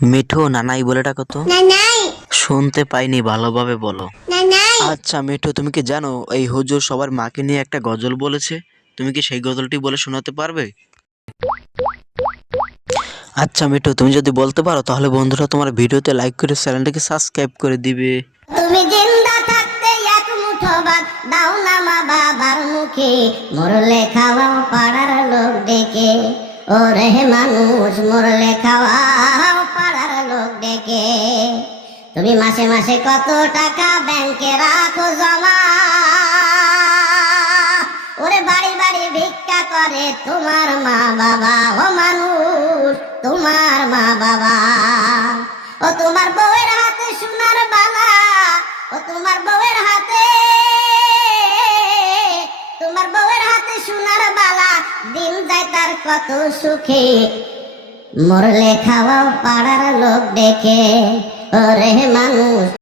মিঠু নানাই বলে ডাকো তো। নানাই। শুনতে পাইনি ভালোভাবে বলো। আচ্ছা মিঠু তুমি কি জানো এই হুজুর সবার মাকে নিয়ে একটা গজল বলেছে? তুমি কি সেই গজলটি বলে শোনাতে পারবে? আচ্ছা মিঠু তুমি যদি বলতে পারো তাহলে বন্ধুরা তোমার ভিডিওতে লাইক করে চ্যানেলটাকে সাবস্ক্রাইব করে দিবে। তুমি জিন্দা থাকতে এক মুঠো ভাত দাও না মা বাবার মুখে। মরলে খাওয়াও পাড়ার লোক ডেকে। ও রে মানুষ মরলে ডেকে তুমি মাসে মাসে কত টাকা ব্যাংকে রাখো জমা? ওরে বাড়ি বাড়ি ভিক্ষা করে তোমার মা বাবা ও মানুষ, তোমার মা বাবা ও তোমার বউয়ের হাতে সোনার বালা, ও তোমার বউয়ের হাতে, তোমার বউয়ের হাতে সোনার বালা। দিন যায় তার কত সুখে মরলে খাওয়াও পাড়ার লোক দেখে। ওরে মানুষ